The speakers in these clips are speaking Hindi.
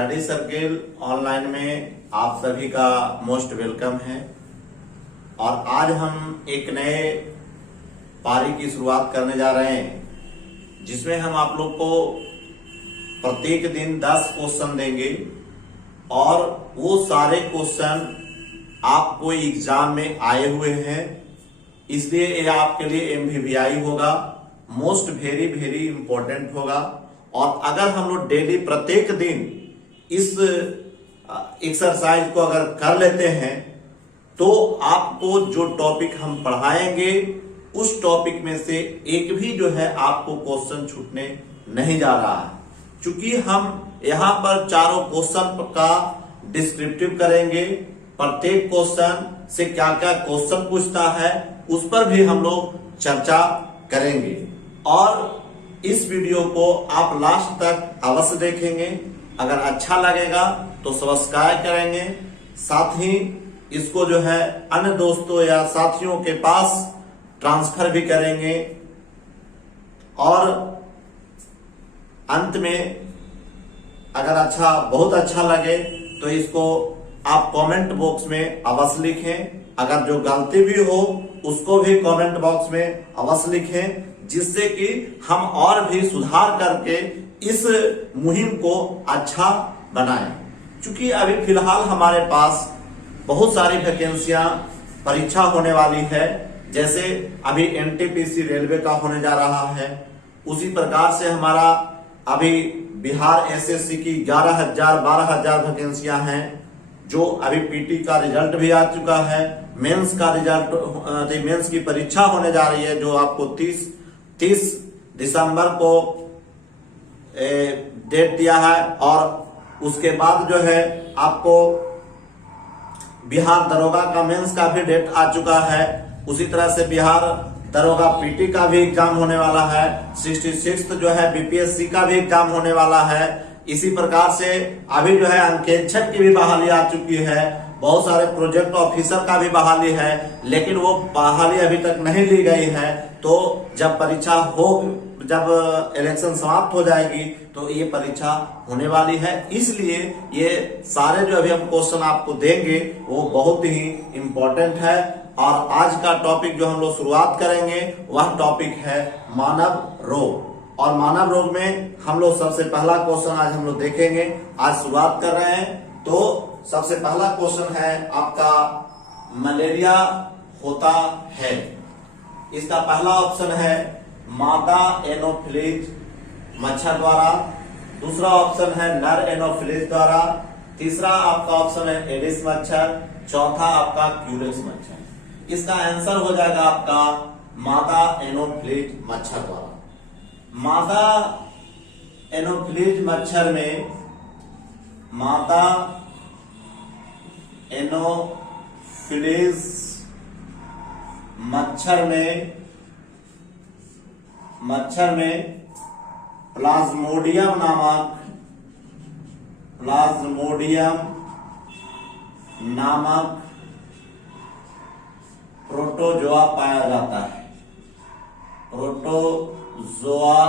स्टडी सर्किल ऑनलाइन में आप सभी का मोस्ट वेलकम है। और आज हम एक नए पारी की शुरुआत करने जा रहे हैं, जिसमें हम आप लोग को प्रत्येक दिन 10 क्वेश्चन देंगे और वो सारे क्वेश्चन आपको एग्जाम में आए हुए हैं, इसलिए ये आपके लिए MVVI होगा, मोस्ट वेरी वेरी इंपॉर्टेंट होगा। और अगर हम लोग डेली प्रत्येक दिन इस एक्सरसाइज को अगर कर लेते हैं तो आपको जो टॉपिक हम पढ़ाएंगे उस टॉपिक में से एक भी जो है आपको क्वेश्चन छूटने नहीं जा रहा है। चूंकि हम यहाँ पर चारों क्वेश्चन का डिस्क्रिप्टिव करेंगे, प्रत्येक क्वेश्चन से क्या क्या क्वेश्चन पूछता है उस पर भी हम लोग चर्चा करेंगे। और इस वीडियो को आप लास्ट तक अवश्य देखेंगे। अगर अच्छा लगेगा तो सब्सक्राइब करेंगे, साथ ही इसको जो है अन्य दोस्तों या साथियों के पास ट्रांसफर भी करेंगे। और अंत में अगर बहुत अच्छा लगे तो इसको आप कमेंट बॉक्स में अवश्य लिखें। अगर जो गलती भी हो उसको भी कमेंट बॉक्स में अवश्य लिखें, जिससे कि हम और भी सुधार करके इस मुहिम को अच्छा बनाएं। क्योंकि अभी फिलहाल हमारे पास बहुत सारी वैकेंसियां परीक्षा होने वाली है, जैसे अभी NTPC रेलवे का होने जा रहा है, उसी प्रकार से हमारा अभी बिहार SSC की 11,000-12,000 वैकेंसियां हैं, जो अभी PT का रिजल्ट भी आ चुका है। मेंस का रिजल्ट, मेंस की परीक्षा होने जा रही है, जो आपको 30 दिसंबर को डेट दिया है। और उसके बाद जो है आपको बिहार दरोगा का मेंस का भी डेट आ चुका है। उसी तरह से बिहार दरोगा PT का भी एग्जाम होने वाला है। 66 जो है BPSC का भी एग्जाम होने वाला है। इसी प्रकार से अभी जो है अंकेक्षक की भी बहाली आ चुकी है। बहुत सारे प्रोजेक्ट ऑफिसर का भी बहाली है, लेकिन वो बहाली अभी तक नहीं ली गई है। तो जब परीक्षा हो, जब इलेक्शन समाप्त हो जाएगी तो ये परीक्षा होने वाली है। इसलिए ये सारे जो अभी हम क्वेश्चन आपको देंगे वो बहुत ही इंपॉर्टेंट है। और आज का टॉपिक जो हम लोग शुरुआत करेंगे वह टॉपिक है मानव रोग। और मानव रोग में हम लोग सबसे पहला क्वेश्चन आज हम लोग देखेंगे। आज शुरुआत कर रहे हैं तो सबसे पहला क्वेश्चन है आपका, मलेरिया होता है। इसका पहला ऑप्शन है मादा एनोफिलीज मच्छर द्वारा, दूसरा ऑप्शन है नर एनोफिलीज द्वारा, तीसरा आपका ऑप्शन है एडिस मच्छर, चौथा आपका क्यूलेक्स मच्छर। इसका आंसर हो जाएगा आपका मादा एनोफिलीज मच्छर द्वारा। मादा एनोफिलीज मच्छर में, मादा एनोफिलीज मच्छर में प्लाज्मोडियम नामक प्रोटोजोआ पाया जाता है। प्रोटोजोआ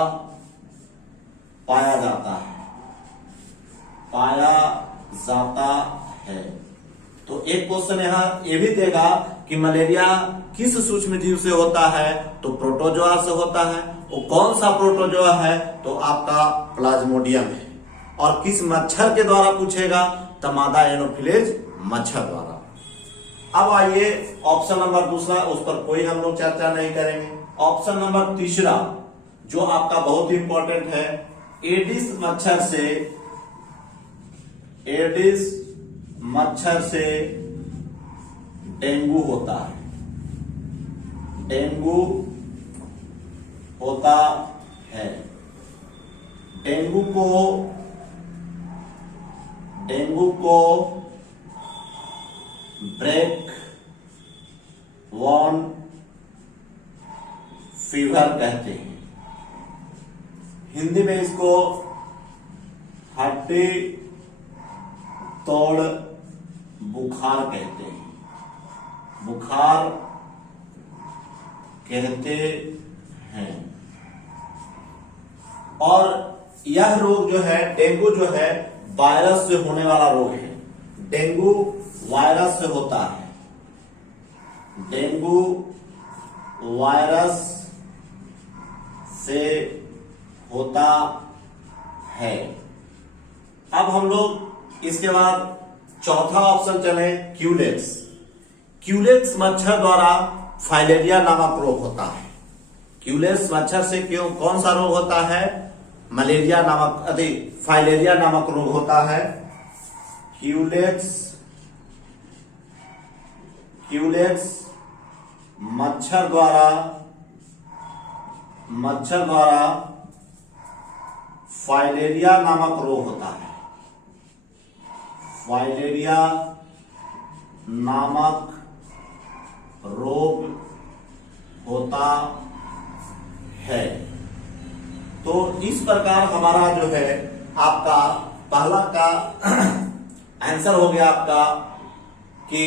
पाया जाता है। तो एक क्वेश्चन यहाँ ये भी देगा कि मलेरिया किस सूक्ष्म जीव से होता है, तो प्रोटोजोआ से होता है। वो कौन सा प्रोटोजोआ है, तो आपका प्लाज्मोडियम है। और किस मच्छर के द्वारा पूछेगा, तो मादा एनोफिलीज मच्छर द्वारा। अब आइए ऑप्शन नंबर दूसरा, उस पर कोई हम लोग चर्चा नहीं करेंगे। ऑप्शन नंबर तीसरा जो आपका बहुत ही इंपॉर्टेंट है, एडिस मच्छर से डेंगू होता है। डेंगू होता है। डेंगू को ब्रेक वॉर्न फीवर कहते हैं। हिंदी में इसको हड्डी तोड़ बुखार कहते हैं। बुखार कहते हैं। और यह रोग जो है, डेंगू जो है, वायरस से होने वाला रोग है। डेंगू वायरस से होता है, डेंगू वायरस से होता है। अब हम लोग इसके बाद चौथा ऑप्शन चले, क्यूलेक्स। क्यूलेक्स मच्छर द्वारा फाइलेरिया नामक रोग होता है। क्यूलेक्स मच्छर से कौन सा रोग होता है? मलेरिया नामक फाइलेरिया नामक रोग होता है। क्यूलेक्स मच्छर द्वारा फाइलेरिया नामक रोग होता है। फाइलेरिया नामक रोग होता है। तो इस प्रकार हमारा जो है आपका पहला का आंसर हो गया आपका कि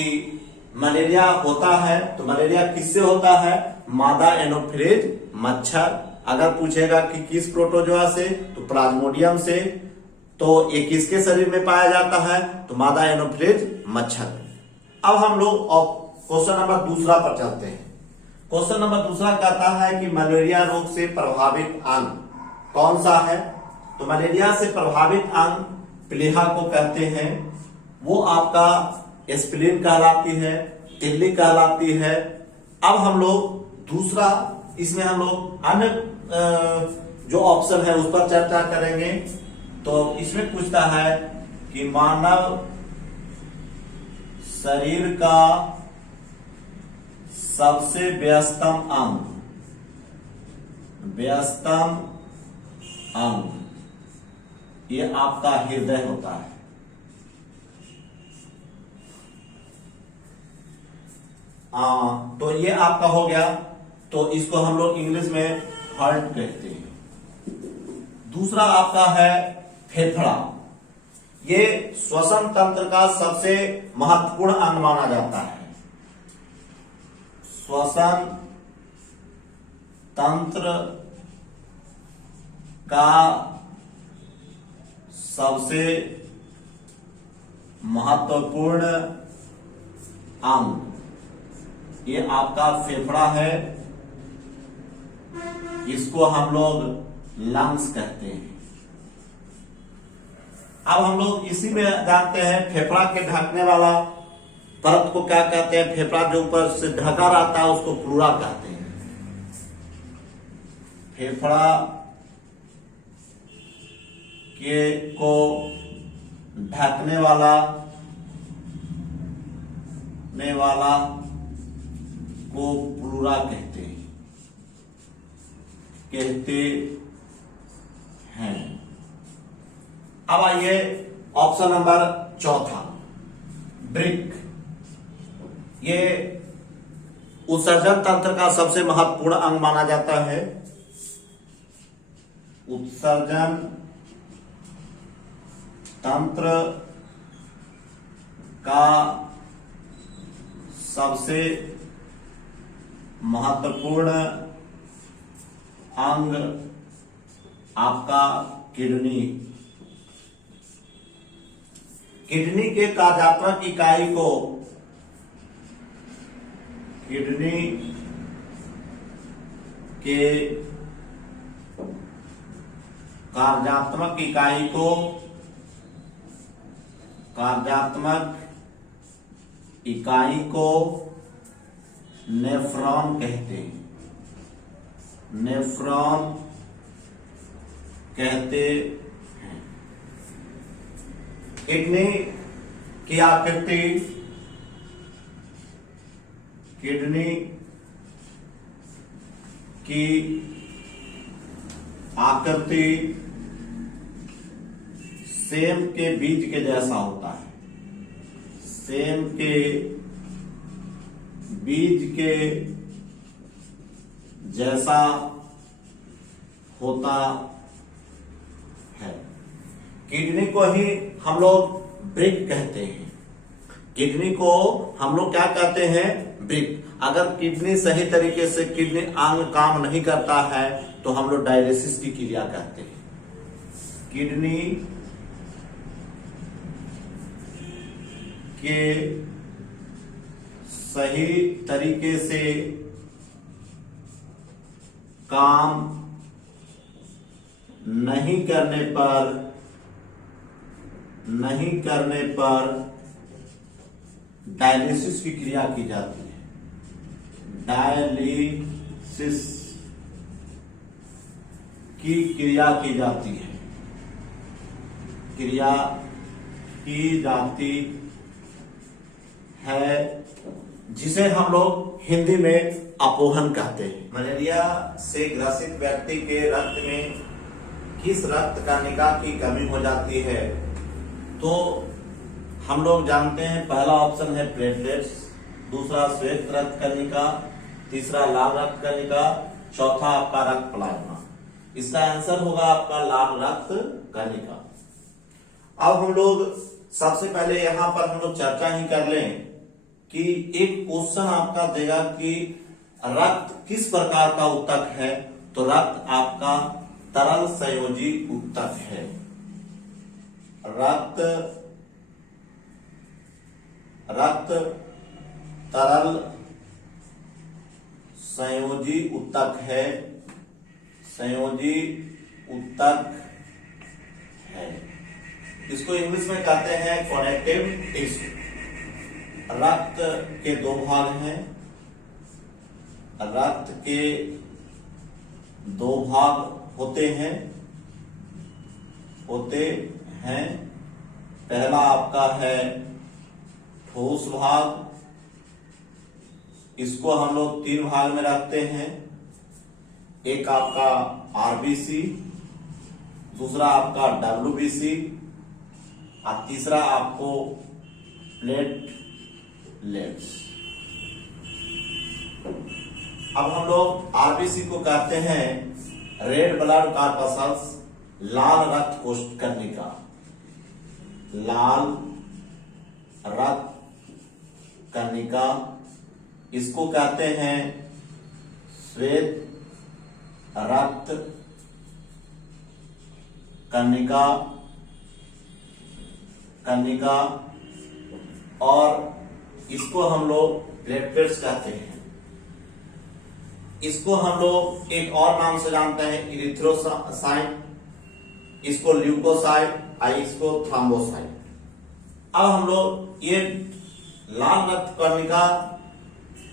मलेरिया होता है। तो मलेरिया किससे होता है? मादा एनोफिलीज मच्छर। अगर पूछेगा कि किस प्रोटोजोआ से, तो प्लाज्मोडियम से। तो ये किसके शरीर में पाया जाता है? तो मादा एनोफिलीज मच्छर। अब हम लोग क्वेश्चन नंबर दूसरा पर चलते हैं। क्वेश्चन नंबर दूसरा कहता है कि मलेरिया रोग से प्रभावित अंग कौन सा है? तो मलेरिया से प्रभावित अंग प्लीहा को कहते हैं। वो आपका स्प्लीन कहलाती है, तिल्ली कहलाती है। अब हम लोग दूसरा, इसमें हम लोग अन्य जो ऑप्शन है उस पर चर्चा करेंगे। तो इसमें पूछता है कि मानव शरीर का सबसे व्यस्तम अंग ये आपका हृदय होता है। तो ये आपका हो गया। तो इसको हम लोग इंग्लिश में हार्ट कहते हैं। दूसरा आपका है फेफड़ा। ये श्वसन तंत्र का सबसे महत्वपूर्ण अंग माना जाता है। श्वसन तंत्र का सबसे महत्वपूर्ण अंग ये आपका फेफड़ा है। इसको हम लोग लंग्स कहते हैं। अब हम लोग इसी में जानते हैं फेफड़ा के ढकने वाला परत को क्या कहते हैं? फेफड़ा जो ऊपर से ढका रहता है उसको प्लूरा कहते हैं। फेफड़ा को ढकने वाला को प्लूरा कहते हैं। अब आइए ऑप्शन नंबर चौथा, ब्रिक। ये उत्सर्जन तंत्र का सबसे महत्वपूर्ण अंग माना जाता है। उत्सर्जन तंत्र का सबसे महत्वपूर्ण अंग आपका किडनी। किडनी के कार्यात्मक इकाई को कार्यात्मक इकाई को नेफ्रॉन कहते हैं। नेफ्रॉन कहते हैं। किडनी की आकृति सेम के बीज के जैसा होता है। सेम के बीज के जैसा होता है। किडनी को ही हम लोग ब्रिक कहते हैं। किडनी को हम लोग क्या कहते हैं? ब्रिक। अगर किडनी सही तरीके से किडनी अंग काम नहीं करता है तो हम लोग डायलिसिस की क्रिया कहते हैं। किडनी के सही तरीके से काम नहीं करने पर डायलिसिस की क्रिया की जाती है। डायलिसिस की क्रिया की जाती है, जिसे हम लोग हिंदी में अपोहन कहते हैं। मलेरिया से ग्रसित व्यक्ति के रक्त में किस रक्त कणिका की कमी हो जाती है? तो हम लोग जानते हैं पहला ऑप्शन है प्लेटलेट्स, दूसरा श्वेत रक्त कणिका, तीसरा लाल रक्त कणिका, चौथा आपका रक्त प्लाज्मा। इसका आंसर होगा आपका लाल रक्त कणिका। अब हम लोग सबसे पहले यहां पर हम लोग चर्चा ही कर लें कि एक क्वेश्चन आपका देगा कि रक्त किस प्रकार का ऊतक है, तो रक्त आपका तरल संयोजी ऊतक है। रक्त तरल संयोजी ऊतक है, इसको इंग्लिश में कहते हैं कनेक्टिव टिश्यू। रक्त के दो भाग हैं, रक्त के दो भाग होते हैं। पहला आपका है ठोस भाग, इसको हम लोग तीन भाग में रखते हैं। एक आपका आरबीसी, दूसरा आपका डब्ल्यूबीसी और तीसरा आपको प्लेटलेट्स। अब हम लोग आरबीसी को कहते हैं रेड ब्लड कॉर्पसल्स, लाल रक्त कोशिका कणिका। लाल रक्त कणिका, इसको कहते हैं श्वेत रक्त कणिका और इसको हम लोग प्लेटलेट्स कहते हैं। इसको हम लोग एक और नाम से जानते हैं इरिथ्रोसाइट, इसको ल्यूकोसाइट और इसको थ्रोम्बोसाइट। अब हम लोग ये लाल रक्त कणिका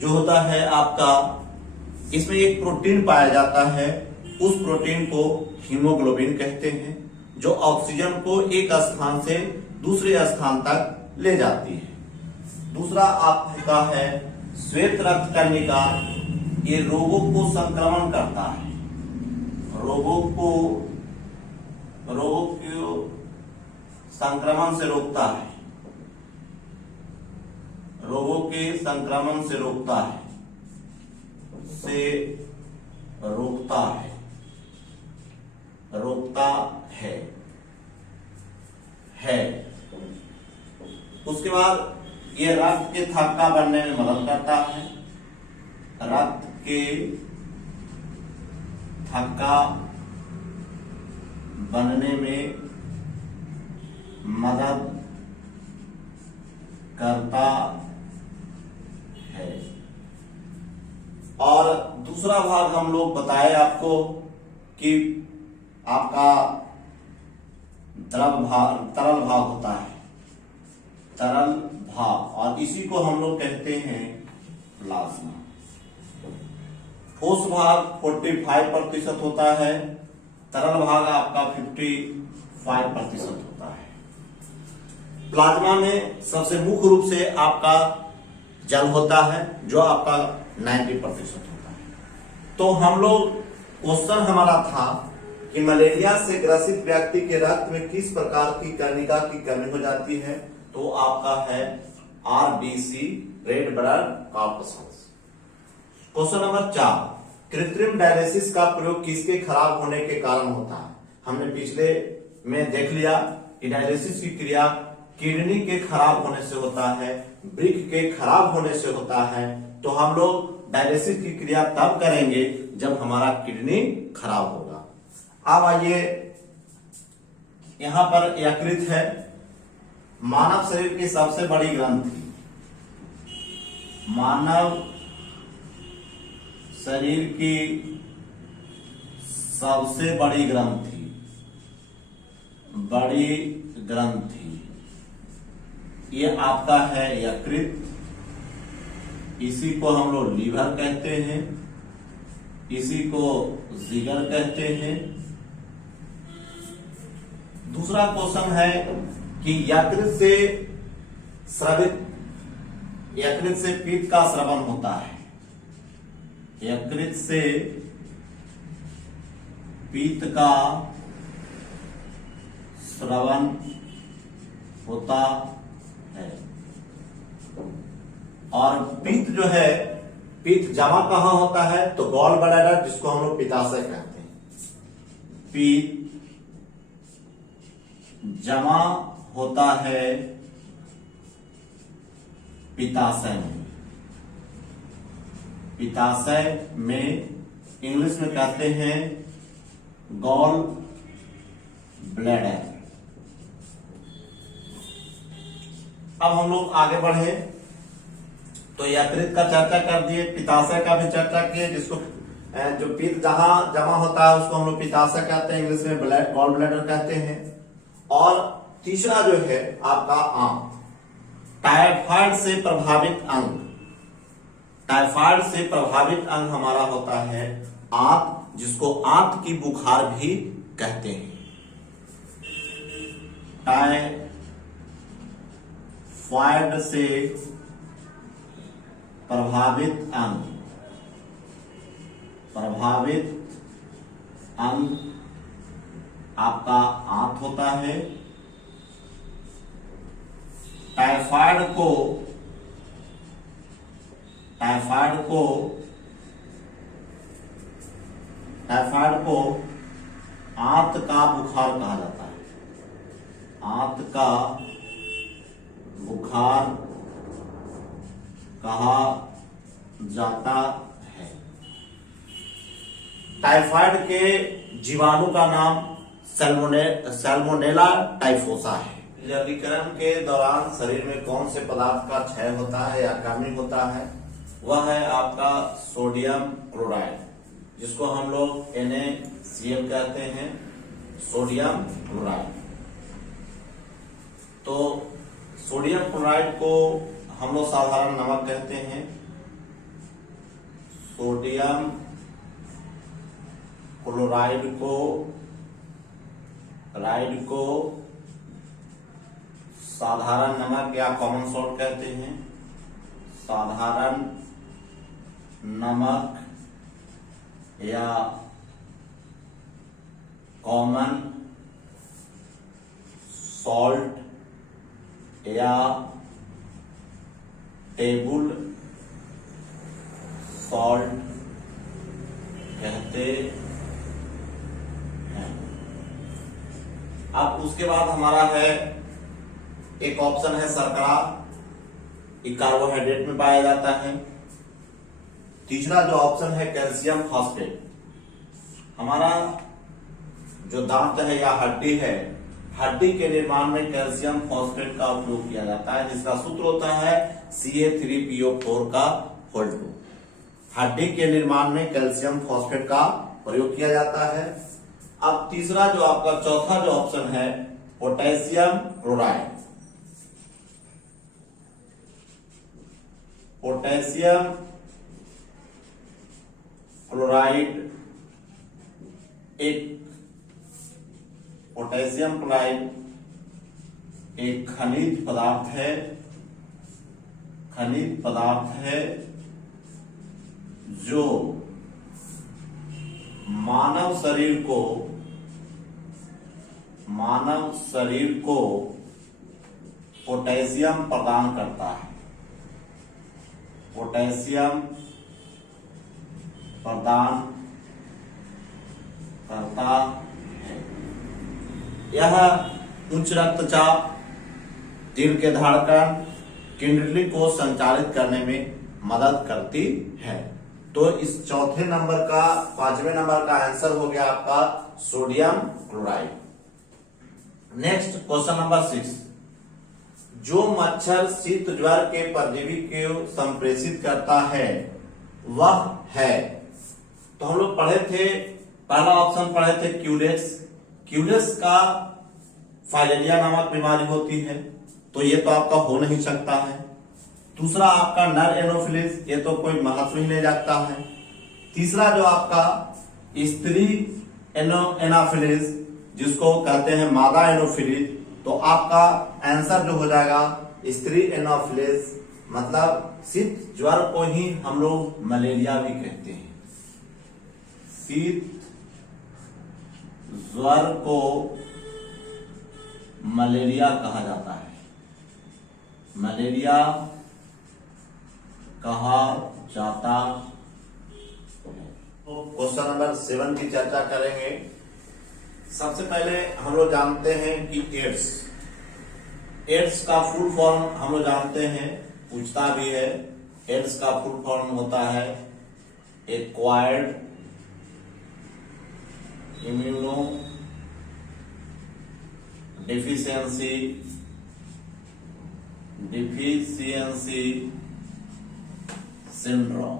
जो होता है आपका, इसमें एक प्रोटीन पाया जाता है, उस प्रोटीन को हीमोग्लोबिन कहते हैं, जो ऑक्सीजन को एक स्थान से दूसरे स्थान तक ले जाती है। दूसरा आपका है श्वेत रक्त कणिका, ये रोगों को संक्रमण करता है, रोगों को संक्रमण से रोकता है, रोगों के संक्रमण से रोकता है। उसके बाद ये रक्त के थक्का बनने में मदद करता है, रक्त के थक्का बनने में मदद करता है। और दूसरा भाग हम लोग बताए आपको कि आपका तरल भाग होता है, तरल भाग, और इसी को हम लोग कहते हैं प्लाज्मा। ठोस भाग 45% होता है, तरल भाग आपका 55% होता है। प्लाज्मा में सबसे मुख्य रूप से आपका जल होता है, जो आपका 90% होता है। तो हम लोग क्वेश्चन हमारा था कि मलेरिया से ग्रसित व्यक्ति के रक्त में किस प्रकार की कणिका की कमी हो जाती है, तो आपका है RBC, red blood corpuscles. Question number 4, कृत्रिम डायलिसिस का प्रयोग किसके खराब होने के कारण होता है? हमने पिछले में देख लिया कि डायलिसिस की क्रिया किडनी के खराब होने से होता है, वृक्क के खराब होने से होता है। तो हम लोग डायलिसिस की क्रिया तब करेंगे जब हमारा किडनी खराब होगा। अब आइए, यहां पर यकृत है, मानव शरीर की सबसे बड़ी ग्रंथि, मानव शरीर की सबसे बड़ी ग्रंथि, बड़ी ग्रंथि ये आपका है यकृत। इसी को हम लोग लीवर कहते हैं, इसी को जिगर कहते हैं। दूसरा क्वेश्चन है कि यकृत से स्रवित, यकृत से पित्त का स्रवण होता है, यकृत से पित्त का स्रवण होता है। और पित्त जो है, पित्त जमा कहां होता है, तो गॉल ब्लैडर, जिसको हम लोग पित्ताशय कहते हैं। पित्त जमा होता है पित्ताशय में, पित्ताशय में इंग्लिश में कहते हैं गॉल ब्लैडर। अब हम लोग आगे बढ़े तो यकृत का चर्चा कर दिए, पित्ताशय का भी चर्चा किए, जिसको जो पित्त जहां जमा होता है उसको हम लोग पित्ताशय कहते हैं, इंग्लिश में गॉल ब्लैडर कहते हैं। और तीसरा जो है आपका आंत, टाइफाइड से प्रभावित अंग, टाइफाइड से प्रभावित अंग हमारा होता है आंत, जिसको आंत की बुखार भी कहते हैं। टाइफाइड से प्रभावित अंग, प्रभावित अंग आपका आंत होता है। टाइफाइड को आंत का बुखार कहा जाता है, आंत का बुखार कहा जाता है। टाइफाइड के जीवाणु का नाम सैल्मोनेला टाइफोसा है। जलीकरण के दौरान शरीर में कौन से पदार्थ का क्षय होता है या कमी होता है, वह है आपका सोडियम क्लोराइड, जिसको हम लोग NaCl कहते हैं, सोडियम क्लोराइड। तो सोडियम क्लोराइड को हम लोग साधारण नमक कहते हैं। सोडियम क्लोराइड को साधारण नमक या कॉमन सॉल्ट कहते हैं, साधारण नमक या कॉमन सॉल्ट या टेबल सॉल्ट कहते हैं। अब उसके बाद हमारा है एक ऑप्शन है शर्करा, ये कार्बोहाइड्रेट में पाया जाता है। तीसरा जो ऑप्शन है कैल्शियम फॉस्फेट, हमारा जो दांत है या हड्डी है, हड्डी के निर्माण में कैल्शियम फॉस्फेट का उपयोग किया जाता है, जिसका सूत्र होता है Ca3PO4 का होल 2। हड्डी के निर्माण में कैल्शियम फॉस्फेट का प्रयोग किया जाता है। अब तीसरा जो आपका चौथा जो ऑप्शन है potassium chloride, potassium chloride potassium chloride एक खनिज पदार्थ है जो मानव शरीर को पोटेशियम प्रदान करता है, पोटेशियम प्रदान करता है। यह उच्च रक्तचाप, दिल के धड़कन, किडनी को संचालित करने में मदद करती है। तो इस चौथे नंबर का, पांचवें नंबर का आंसर हो गया आपका sodium chloride. Next question number 6, जो मच्छर शीत ज्वर के परजीवी को संप्रेषित करता है वह है। तो हम लोग पढ़े थे, पहला ऑप्शन पढ़े थे क्यूलेक्स। क्यूलेक्स का फाइलेरिया नामक बीमारी होती है, तो ये तो आपका हो नहीं सकता है। दूसरा आपका नर एनोफिलिस, ये तो कोई महत्व ही नहीं रखता है। तीसरा जो आपका स्त्री एनोफिलिस, जिसको कहते हैं मादा एनोफिलिस, तो आपका आंसर जो हो जाएगा स्त्री एनोफिलिस, मतलब शीत ज्वर को ही हम लोग मलेरिया भी कहते हैं। शीत ज्वर को मलेरिया कहा जाता है, मलेरिया कहा जाता है। तो क्वेश्चन नंबर 7 की चर्चा करेंगे। सबसे पहले हम लोग जानते हैं कि एड्स, एड्स का फुल फॉर्म हम लोग जानते हैं, पूछता भी है। एड्स का फुल फॉर्म होता है एक्वायर्ड इम्यूनो डिफिशियंसी सिंड्रोम।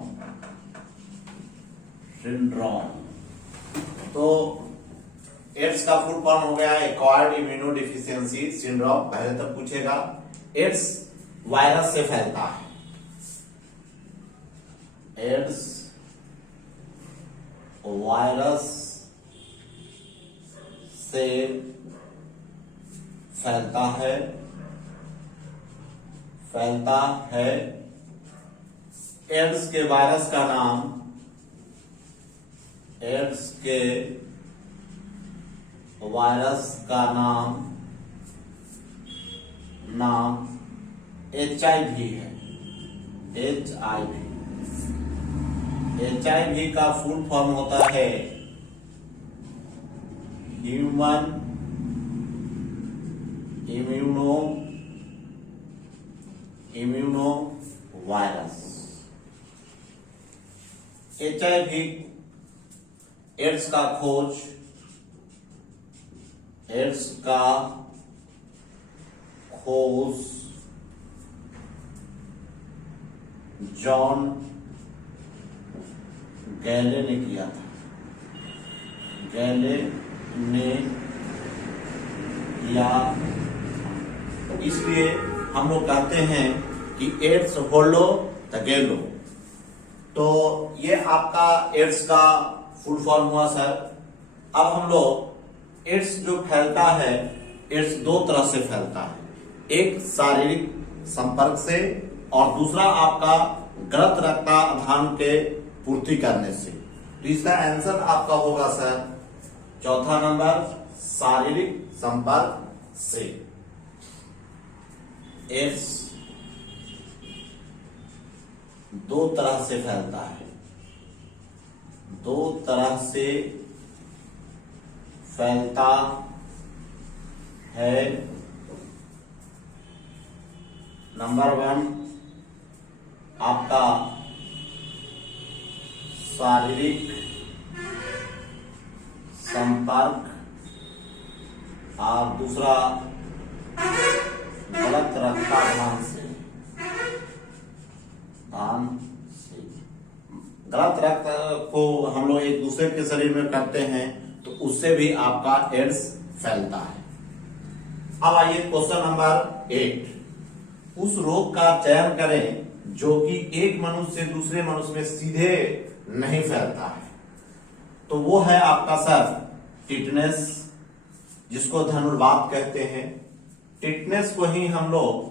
तो एड्स का फुल फॉर्म हो गया एक्वायर्ड इम्यूनो डिफिशियंसी सिंड्रोम। पहले तक पूछेगा। एड्स वायरस से फैलता है, एड्स वायरस से फैलता है। एड्स के वायरस का नाम, एड्स के वायरस का नाम HIV है। HIV का फुल फॉर्म होता है human immuno virus. HIV AIDS का खोज जॉन गैले ने किया था, गैले ने किया। इसलिए हम लोग कहते हैं कि एड्स होलो द गेलो। तो ये आपका एड्स का फुल फॉर्म हुआ सर। अब हम लोग एड्स जो फैलता है, एड्स दो तरह से फैलता है, एक शारीरिक संपर्क से और दूसरा आपका गलत रक्ताधान के पूर्ति करने से। तो इसका आंसर आपका होगा सर चौथा नंबर, शारीरिक संपर्क से। एड्स दो तरह से फैलता है, दो तरह से फैलता है। नंबर 1 आपका शारीरिक संपर्क और दूसरा गलत रक्ताधान से, गलत रक्त को हम लोग एक दूसरे के शरीर में करते हैं तो उससे भी आपका एड्स फैलता है। अब आइए क्वेश्चन नंबर 8। उस रोग का चयन करें जो कि एक मनुष्य से दूसरे मनुष्य में सीधे नहीं फैलता है। तो वो है आपका सर टिटनेस, जिसको धनुर्वात कहते हैं। टिटनेस को ही हम लोग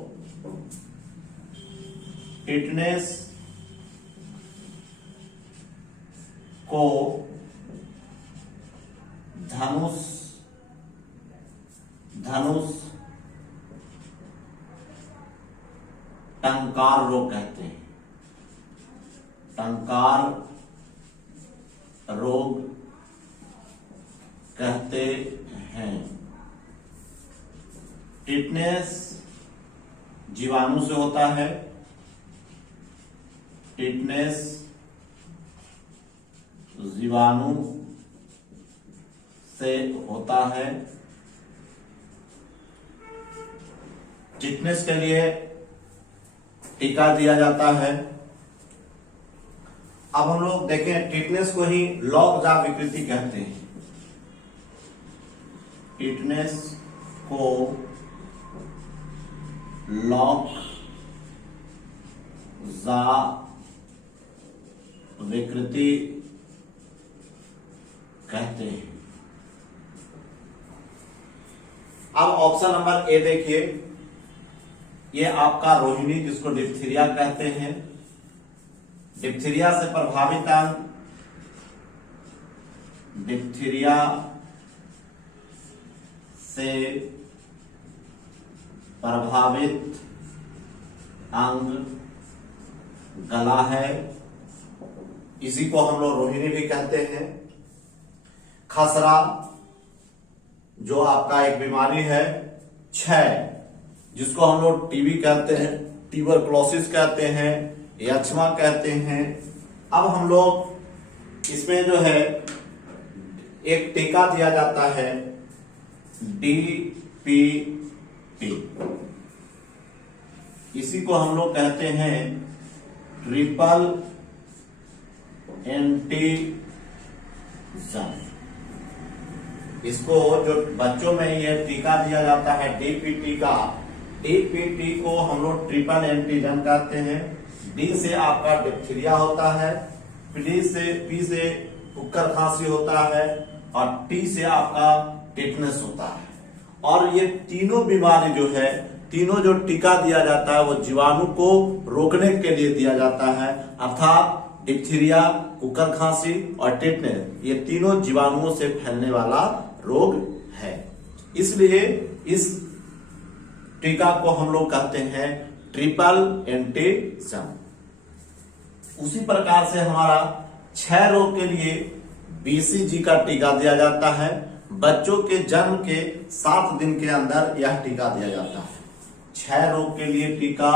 टिटनेस को धनुष टंकार रोग कहते हैं। टंकार रोग कहते हैं। टिटनेस जीवाणु से होता है, टिटनेस जीवाणु से होता है। टिटनेस के लिए टीका दिया जाता है। अब हम लोग देखें, टिटनेस को ही लॉकजा विकृति कहते हैं। टिटनेस को लॉकजा विकृति कहते हैं। अब ऑप्शन नंबर ए देखिए, ये आपका रोहिणी, जिसको डिप्थीरिया कहते हैं। डिप्थीरिया से प्रभावित अंग, डिप्थीरिया से प्रभावित अंग गला है, इसी को हम लोग रोहिणी भी कहते हैं। खसरा, जो आपका एक बीमारी है। क्षय, जिसको हम लोग टीबी कहते हैं, ट्यूबरक्लोसिस कहते हैं, यक्ष्मा कहते हैं। अब हम लोग इसमें जो है एक टीका दिया जाता है DPT, इसी को हम लोग कहते हैं ट्रिपल एंटीजन। इसको जो बच्चों में ये टीका दिया जाता है DPT का, DPT को हम लोग ट्रिपल एंटीजन कहते हैं। D से आपका डिप्थीरिया होता है, P से कुक्कर खांसी होता है, और T से आपका टिटनेस होता है। और ये तीनों बीमारी जो है, तीनों जो टीका दिया जाता है वो जीवाणु को रोकने के लिए दिया जाता है, अर्थात डिप्थीरिया, कुक्कर खांसी और टिटनेस, ये तीनों जीवाणुओं से फैलने वाला रोग है। इसलिए इस टीका को हम लोग कहते हैं ट्रिपल एंटीजन। उसी प्रकार से हमारा क्षय रोग के लिए BCG का टीका दिया जाता है। बच्चों के जन्म के 7 दिन के अंदर यह टीका दिया जाता है। क्षय रोग के लिए टीका,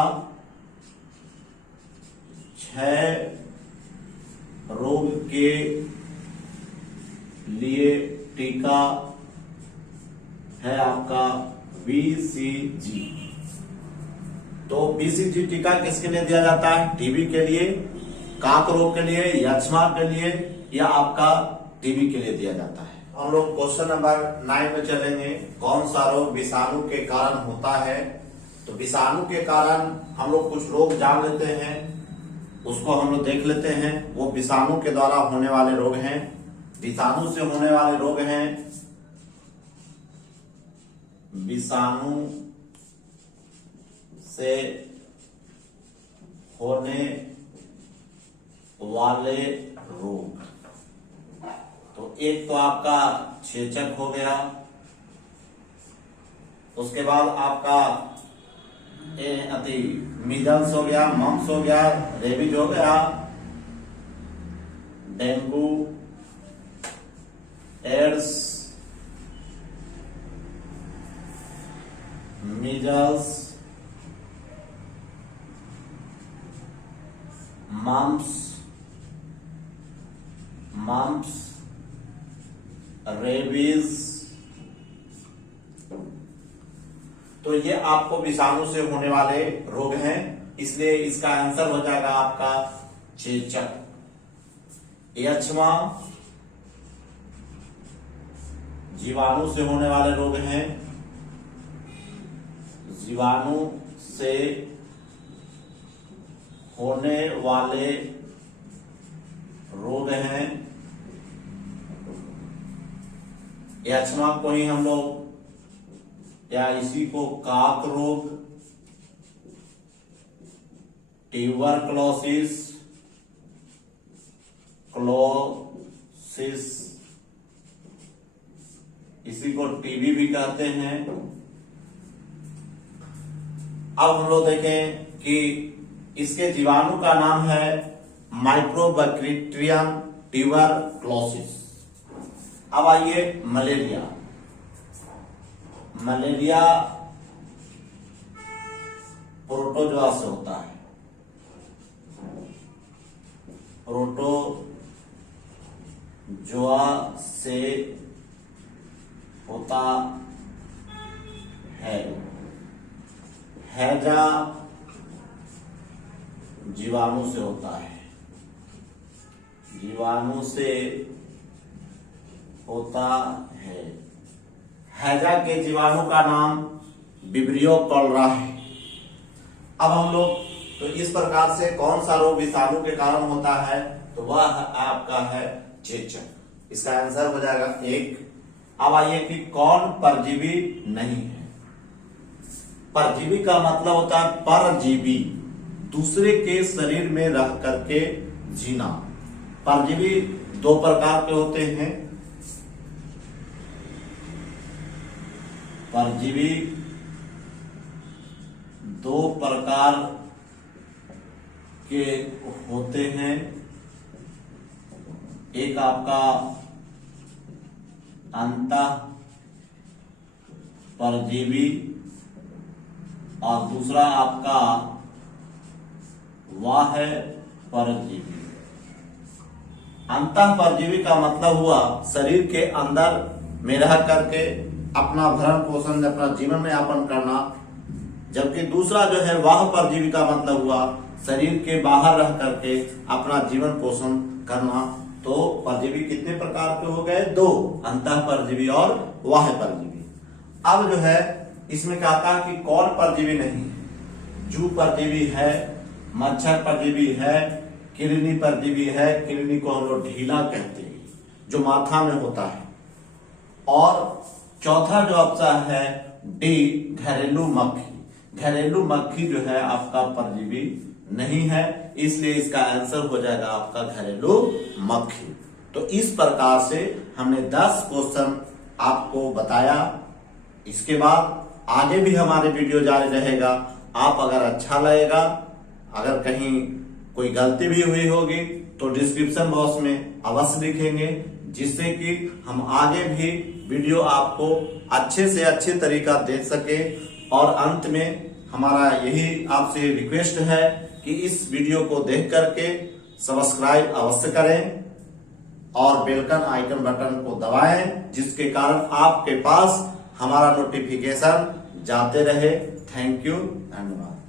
क्षय रोग के लिए टीका है आपका BCG। तो BCG टीका किसके लिए दिया जाता है? टीबी के लिए, काक रोग के लिए, यक्ष्मा के लिए, या आपका टीबी के लिए दिया जाता है। हम लोग क्वेश्चन नंबर 9 में चलेंगे। कौन सा रोग विषाणु के कारण होता है? तो विषाणु के कारण हम लोग कुछ रोग जान लेते हैं, उसको हम लोग देख लेते हैं। वो विषाणु के द्वारा होने वाले रोग हैं। विषाणु से होने वाले रोग हैं, विषाणु से होने वाले रोग। तो एक तो आपका चेचक हो गया, उसके बाद आपका मीजल्स हो गया, मम्स हो गया, रेबीज हो गया, dengue, AIDS, measles, mumps, rabies. तो ये आपको विषाणु से होने वाले रोग हैं, इसलिए इसका आंसर हो जाएगा आपका चेचक। यक्ष्मा जीवाणु से होने वाले रोग हैं, जीवाणु से होने वाले रोग हैं। यक्ष्मा को ही हम लोग, या इसी को काक रोग, ट्यूबरक्लोसिस, इसी को टीबी भी कहते हैं। अब हम लोग देखें कि इसके जीवाणु का नाम है माइक्रोबैक्टीरियम ट्यूबरक्लोसिस। अब आइए मलेरिया। मलेरिया प्रोटोजोआ से होता है, प्रोटोजोआ से होता है। हैजा जीवाणु से होता है, जीवाणु से होता है। हैजा के जीवाणु का नाम विब्रियो कॉलरा है। अब हम लोग तो इस प्रकार से कौन सा रोग विषाणु के कारण होता है, तो वह आपका है चेचक। इसका आंसर हो जाएगा 1। अब आइए कि कौन परजीवी नहीं है। परजीवी का मतलब होता है परजीवी, दूसरे के शरीर में रह करके जीना। परजीवी 2 प्रकार के होते हैं। परजीवी 2 प्रकार के होते हैं। एक आपका अंतः परजीवी और दूसरा आपका बाह्य परजीवी। अंतः परजीवी का मतलब हुआ शरीर के अंदर में रह करके अपना भरण पोषण, अपना जीवन यापन करना, जबकि दूसरा जो है बाह्य परजीवी का मतलब हुआ शरीर के बाहर रह करके अपना जीवन पोषण करना। तो परजीवी कितने प्रकार के हो गए? 2, अंतः परजीवी और बाह्य परजीवी। अब जो है इसमें कहता है कि कौन परजीवी नहीं है। जू परजीवी है, मच्छर परजीवी है, किरनी परजीवी है। किरनी को हम लोग ढीला कहते हैं, जो माथा में होता है। और चौथा जो ऑप्शन है डी, घरेलू मक्खी। घरेलू मक्खी जो है आपका परजीवी नहीं है, इसलिए इसका आंसर हो जाएगा आपका घरेलू मक्खी। तो इस प्रकार से हमने 10 क्वेश्चन आपको बताया। इसके बाद आगे भी हमारे वीडियो जारी रहेगा। आप अगर अच्छा लगेगा, अगर कहीं कोई गलती भी हुई होगी तो डिस्क्रिप्शन बॉक्स में अवश्य लिखेंगे, जिससे कि हम आगे भी वीडियो आपको अच्छे से अच्छे तरीका दे सके। और अंत में हमारा यही आपसे रिक्वेस्ट है कि इस वीडियो को देख करके सब्सक्राइब अवश्य करें और बेलकन आइकन बटन को दबाएं, जिसके कारण आपके पास हमारा नोटिफिकेशन जाते रहे। थैंक यू, धन्यवाद।